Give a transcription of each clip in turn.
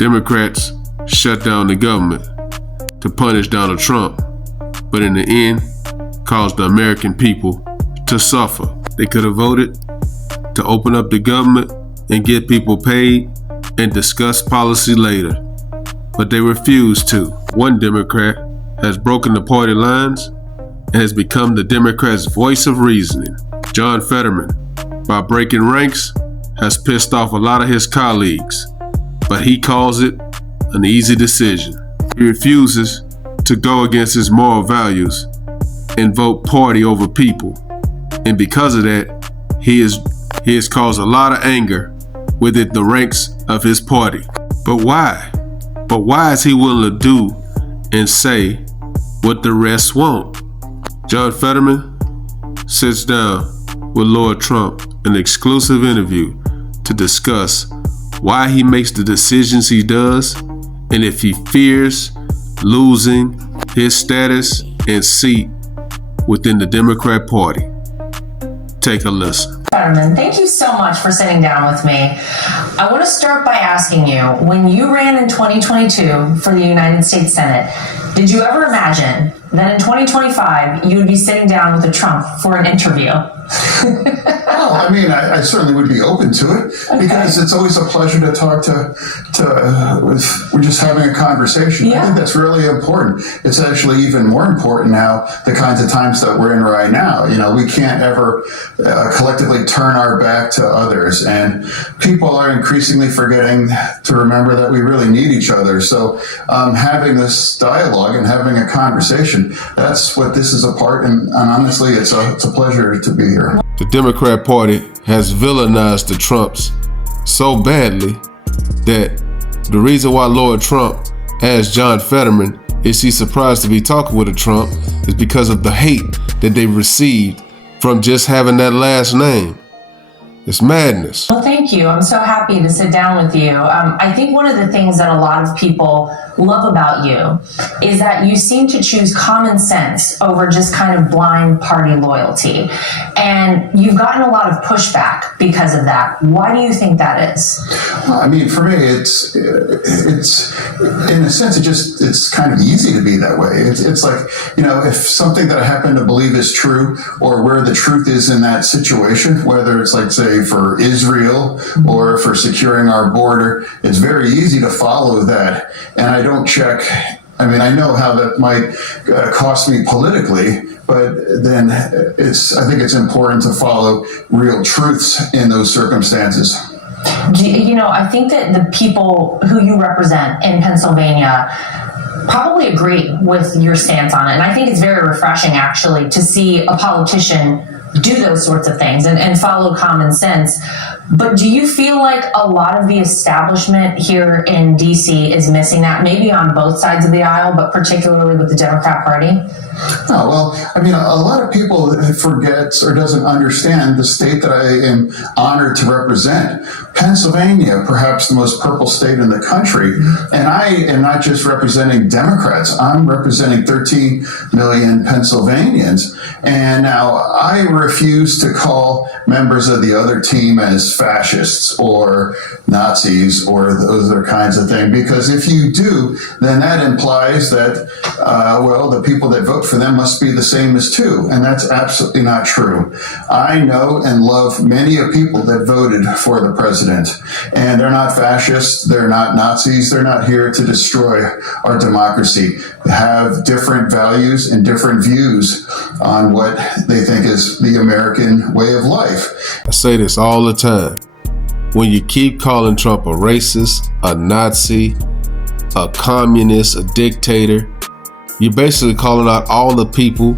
Democrats shut down the government to punish Donald Trump, but in the end, caused the American people to suffer. They could have voted to open up the government and get people paid and discuss policy later, but they refused to. One Democrat has broken the party lines and has become the Democrats' voice of reasoning. John Fetterman, by breaking ranks, has pissed off a lot of his colleagues, but he calls it an easy decision. He refuses to go against his moral values and vote party over people. And because of that, he has caused a lot of anger within the ranks of his party. But why? But why is he willing to do and say what the rest won't? John Fetterman sits down with Lara Trump in an exclusive interview to discuss why he makes the decisions he does and if he fears losing his status and seat within the Democrat Party. Take a listen. Fetterman, thank you so much for sitting down with me. I want to start by asking you, when you ran in 2022 for the United States Senate, did you ever imagine that in 2025 you would be sitting down with a Trump for an interview? Well, I mean, I certainly would be open to it because it's always a pleasure to talk we're just having a conversation. Yeah. I think that's really important. It's actually even more important now, the kinds of times that we're in right now. You know, we can't ever collectively turn our back to others, and people are increasingly forgetting to remember that we really need each other. So having this dialogue and having a conversation, that's what this is about, and honestly, it's a pleasure to be here. The Democrat Party has villainized the Trumps so badly that the reason why Lara Trump asked John Fetterman, is he surprised to be talking with a Trump, is because of the hate that they received from just having that last name. It's madness. Well, thank you. I'm so happy to sit down with you. I think one of the things that a lot of people love about you is that you seem to choose common sense over just kind of blind party loyalty. And you've gotten a lot of pushback because of that. Why do you think that is? Well, I mean, for me, it's in a sense, it's kind of easy to be that way. It's like, you know, if something that I happen to believe is true, or where the truth is in that situation, whether it's like, say, for Israel or for securing our border, it's very easy to follow that. And I don't check. I mean, I know how that might cost me politically, but then I think it's important to follow real truths in those circumstances. You know, I think that the people who you represent in Pennsylvania probably agree with your stance on it. And I think it's very refreshing, actually, to see a politician do those sorts of things and follow common sense. But do you feel like a lot of the establishment here in DC is missing that, maybe on both sides of the aisle, but particularly with the Democrat Party? Oh, well, I mean, a lot of people forgets or doesn't understand the state that I am honored to represent. Pennsylvania, perhaps the most purple state in the country. And I am not just representing Democrats. I'm representing 13 million Pennsylvanians. And now I refuse to call members of the other team as fascists or Nazis or those other kinds of things. Because if you do, then that implies that, the people that vote for them must be the same as too. And that's absolutely not true. I know and love many of people that voted for the president. And they're not fascists. They're not Nazis. They're not here to destroy our democracy. They have different values and different views on what they think is the American way of life. I say this all the time. When you keep calling Trump a racist, a Nazi, a communist, a dictator, you're basically calling out all the people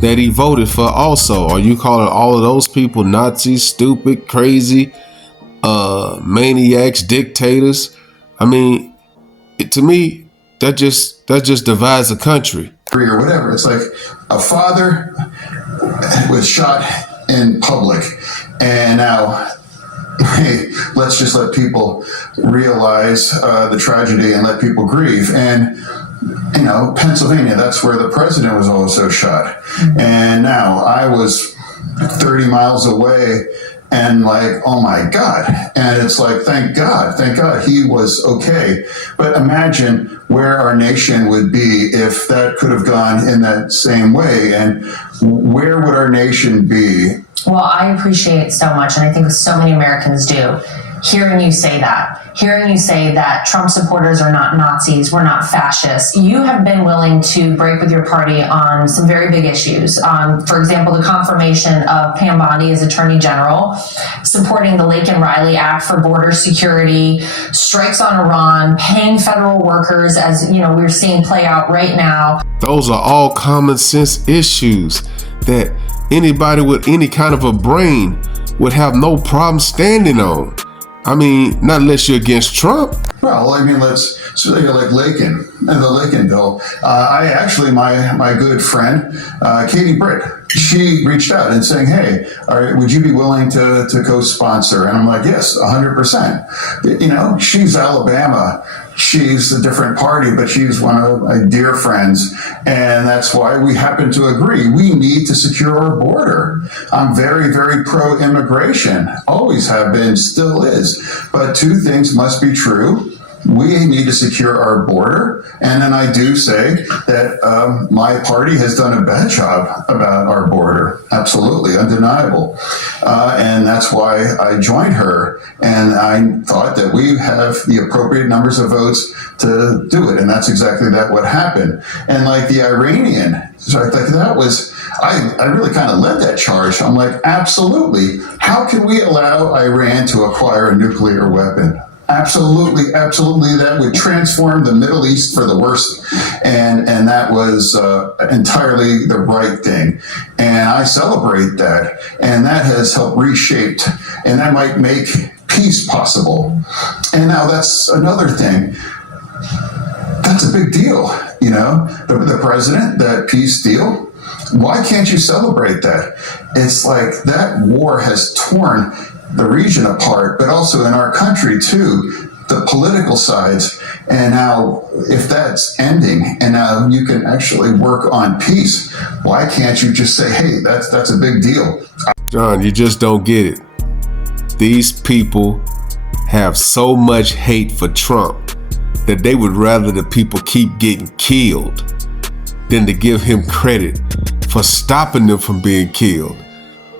that he voted for also. Are you calling all of those people Nazis, stupid, crazy, maniacs, dictators? I mean, to me, that just divides the country. Or whatever. It's like a father was shot in public, and now, hey, let's just let people realize the tragedy and let people grieve. And you know, Pennsylvania, that's where the president was also shot. And now I was 30 miles away and like, oh my God. And it's like, thank God he was okay. But imagine where our nation would be if that could have gone in that same way. And where would our nation be? Well, I appreciate so much, and I think so many Americans do, hearing you say that Trump supporters are not Nazis, we're not fascists. You have been willing to break with your party on some very big issues. For example, the confirmation of Pam Bondi as Attorney General, supporting the Laken Riley Act for border security, strikes on Iran, paying federal workers, as we're seeing play out right now. Those are all common sense issues that anybody with any kind of a brain would have no problem standing on. I mean, not unless you're against Trump. Well, I mean, let's say like Laken and the Laken bill. I actually, my good friend, Katie Britt, she reached out and saying, hey, would you be willing to co-sponsor? And I'm like, yes, 100%. She's Alabama. She's a different party, but she's one of my dear friends. And that's why we happen to agree. We need to secure our border. I'm very, very pro-immigration. Always have been, still is. But two things must be true. We need to secure our border. And then I do say that my party has done a bad job about our border. Absolutely, undeniable. And that's why I joined her. And I thought that we have the appropriate numbers of votes to do it. And that's exactly what happened. And like the Iranian, so I think that was, I really kind of led that charge. I'm like, absolutely. How can we allow Iran to acquire a nuclear weapon? Absolutely. That would transform the Middle East for the worst. And that was entirely the right thing. And I celebrate that. And that has helped reshape, and that might make peace possible. And now that's another thing. That's a big deal, the president, that peace deal. Why can't you celebrate that? It's like that war has torn the region apart, but also in our country too, the political sides. And now if that's ending and now you can actually work on peace, why can't you just say, hey, that's a big deal? John, you just don't get it. These people have so much hate for Trump that they would rather the people keep getting killed than to give him credit for stopping them from being killed.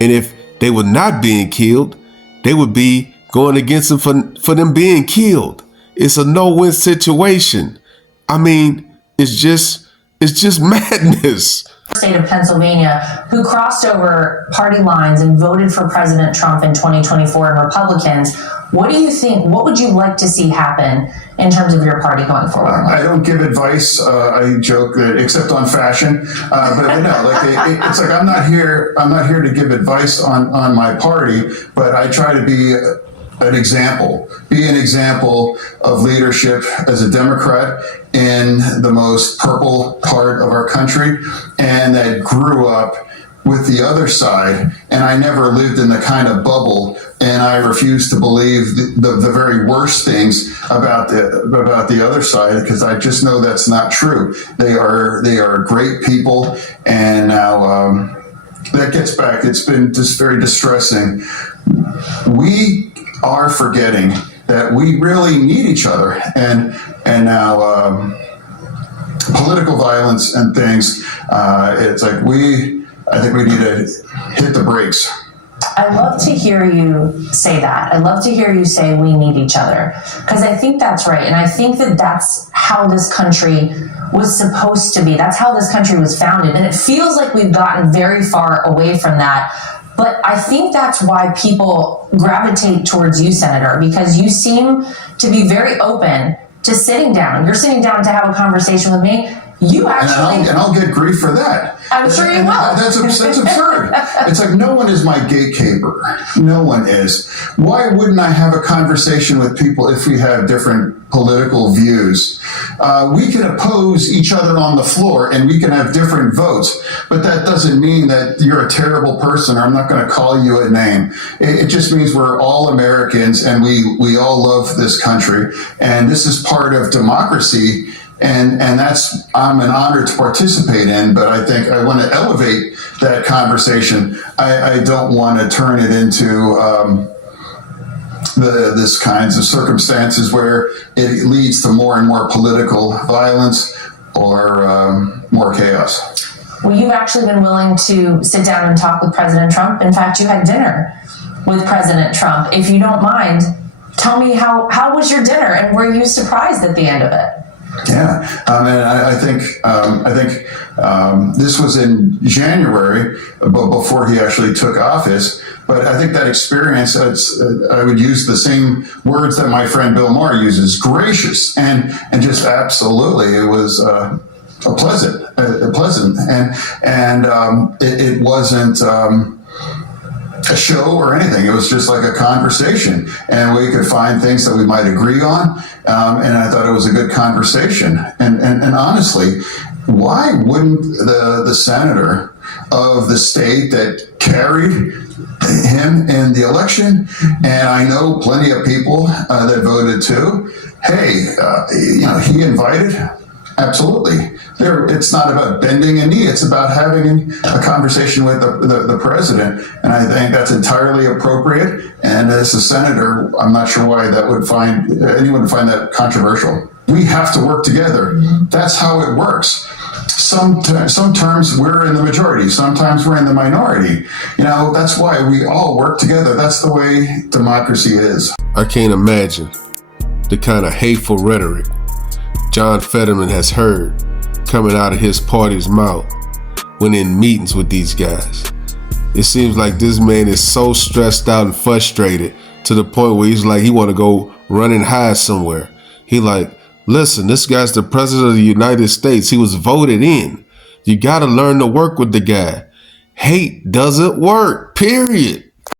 And if they were not being killed, they would be going against them for them being killed. It's a no-win situation. I mean, it's just madness. State of Pennsylvania, who crossed over party lines and voted for President Trump in 2024 and Republicans. What do you think? What would you like to see happen in terms of your party going forward? I don't give advice. I joke that except on fashion, but it's like I'm not here to give advice on my party, but I try to be an example of leadership as a Democrat in the most purple part of our country, and that grew up with the other side. And I never lived in the kind of bubble, and I refuse to believe the very worst things about the other side, because I just know that's not true. They are great people, and now that gets back. It's been just very distressing. We are forgetting that we really need each other, and now political violence and things. It's like I think we need to hit the brakes. I love to hear you say that. I love to hear you say we need each other, because I think that's right. And I think that that's how this country was supposed to be. That's how this country was founded. And it feels like we've gotten very far away from that. But I think that's why people gravitate towards you, Senator, because you seem to be very open to sitting down. You're sitting down to have a conversation with me. You actually... And I'll get grief for that. I'm sure you will. That's absurd. It's like, no one is my gatekeeper. No one is. Why wouldn't I have a conversation with people if we have different political views? We can oppose each other on the floor and we can have different votes, but that doesn't mean that you're a terrible person, or I'm not going to call you a name. It just means we're all Americans and we all love this country. And this is part of democracy, And I'm an honor to participate in, but I think I want to elevate that conversation. I don't want to turn it into this kinds of circumstances where it leads to more and more political violence or more chaos. Well, you've actually been willing to sit down and talk with President Trump. In fact, you had dinner with President Trump. If you don't mind, tell me how was your dinner, and were you surprised at the end of it? Yeah, I think this was in January, but before he actually took office. But I think that experience, I would use the same words that my friend Bill Maher uses: gracious, and just absolutely, it was pleasant, and it wasn't a show or anything. It was just like a conversation, and we could find things that we might agree on. And I thought it was a good conversation. And honestly, why wouldn't the senator of the state that carried him in the election, and I know plenty of people that voted too, hey, he invited. Absolutely. It's not about bending a knee. It's about having a conversation with the president. And I think that's entirely appropriate. And as a senator, I'm not sure why anyone would find that controversial. We have to work together. That's how it works. Some terms we're in the majority. Sometimes we're in the minority. That's why we all work together. That's the way democracy is. I can't imagine the kind of hateful rhetoric John Fetterman has heard coming out of his party's mouth when in meetings with these guys. It seems like this man is so stressed out and frustrated to the point where he's like, he want to go run and hide somewhere. He like, listen, this guy's the president of the United States. He was voted in. You got to learn to work with the guy. Hate doesn't work, period.